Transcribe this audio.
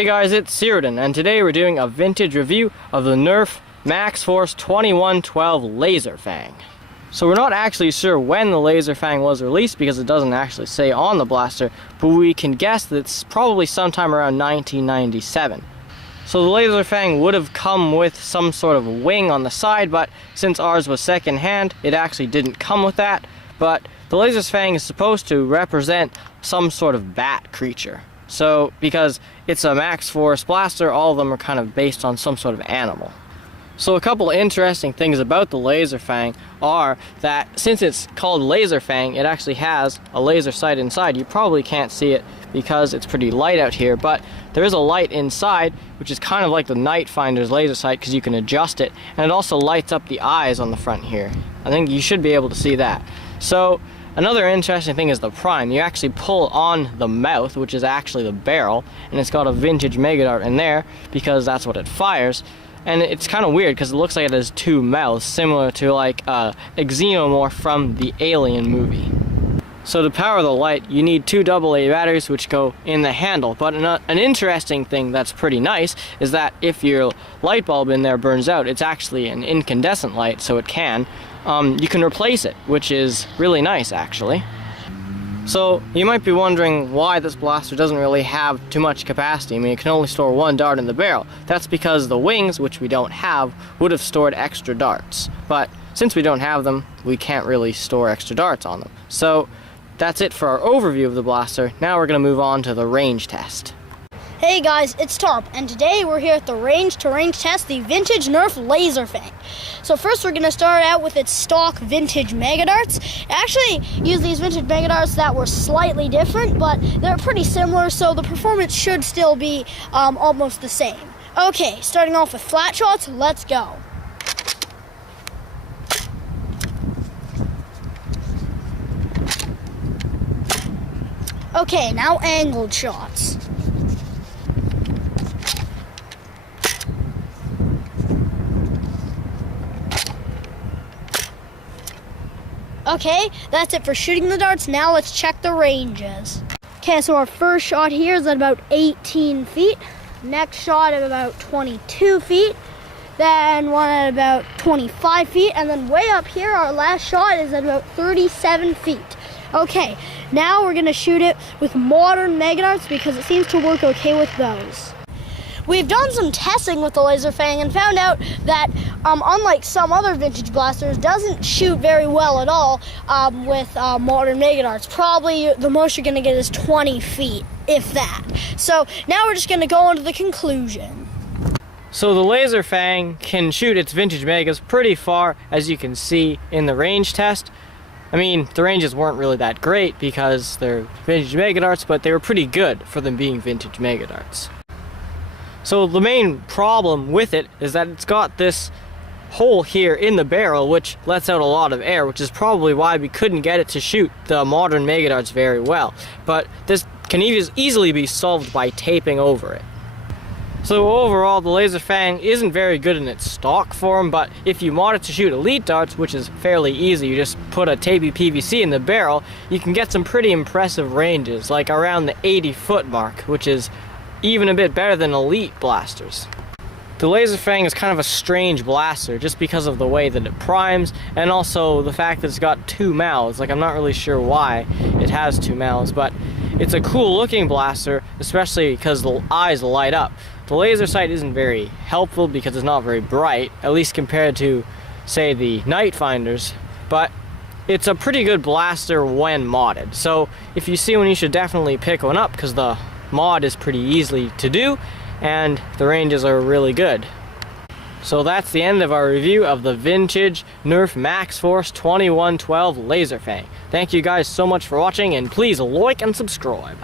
Hey guys, it's Cyrudin, and today we're doing a vintage review of the Nerf Max Force 2112 Laserfang. So we're not actually sure when the Laserfang was released because it doesn't actually say on the blaster, but we can guess that it's probably sometime around 1997. So the Laserfang would have come with some sort of wing on the side, but since ours was second hand, it actually didn't come with that. But the Laserfang is supposed to represent some sort of bat creature. So, because it's a Max Force blaster, all of them are kind of based on some sort of animal. So a couple interesting things about the Laserfang are that since it's called Laserfang, it actually has a laser sight inside. You probably can't see it because it's pretty light out here, but there is a light inside, which is kind of like the Night Finder's laser sight because you can adjust it, and it also lights up the eyes on the front here. I think you should be able to see that. So another interesting thing is the prime. You actually pull on the mouth, which is actually the barrel, and it's got a vintage Mega Dart in there because that's what it fires. And it's kind of weird because it looks like it has two mouths, similar to like a xenomorph from the Alien movie. So to power the light, you need two AA batteries which go in the handle. But an interesting thing that's pretty nice is that if your light bulb in there burns out, it's actually an incandescent light, so it can. You can replace it, which is really nice actually. So you might be wondering why this blaster doesn't really have too much capacity. I mean, it can only store one dart in the barrel. That's because the wings, which we don't have, would have stored extra darts. But since we don't have them, we can't really store extra darts on them. So that's it for our overview of the blaster. Now we're going to move on to the range test. Hey guys, it's Tarp, and today we're here at the range to range test the vintage Nerf Laserfang. So first we're going to start out with its stock vintage Mega Darts. I actually used these vintage Mega Darts that were slightly different, but they're pretty similar, so the performance should still be almost the same. Okay, starting off with flat shots, let's go. Okay, now angled shots. Okay, that's it for shooting the darts. Now let's check the ranges. Okay, so our first shot here is at about 18 feet. Next shot at about 22 feet. Then one at about 25 feet. And then way up here, our last shot is at about 37 feet. Okay, now we're gonna shoot it with modern Mega Darts because it seems to work okay with those. We've done some testing with the Laserfang and found out that, unlike some other vintage blasters, doesn't shoot very well at all with modern Mega Darts. Probably the most you're going to get is 20 feet, if that. So now we're just going to go on to the conclusion. So the Laserfang can shoot its vintage Megas pretty far, as you can see in the range test. I mean, the ranges weren't really that great because they're vintage Mega Darts, but they were pretty good for them being vintage Mega Darts. So the main problem with it is that it's got this hole here in the barrel which lets out a lot of air, which is probably why we couldn't get it to shoot the modern Mega Darts very well. But this can easily be solved by taping over it. So overall, the Laserfang isn't very good in its stock form, but if you mod it to shoot elite darts, which is fairly easy, you just put a tapey PVC in the barrel, you can get some pretty impressive ranges, like around the 80-foot mark, which is even a bit better than elite blasters. The Laserfang is kind of a strange blaster just because of the way that it primes, and also the fact that it's got two mouths. Like, I'm not really sure why it has two mouths, but it's a cool looking blaster, especially because the eyes light up. The laser sight isn't very helpful because it's not very bright, at least compared to, say, the Night Finders, but it's a pretty good blaster when modded. So if you see one, you should definitely pick one up because the mod is pretty easy to do and the ranges are really good. So that's the end of our review of the vintage Nerf Max Force 2112 Laserfang. Thank you guys so much for watching, and please like and subscribe.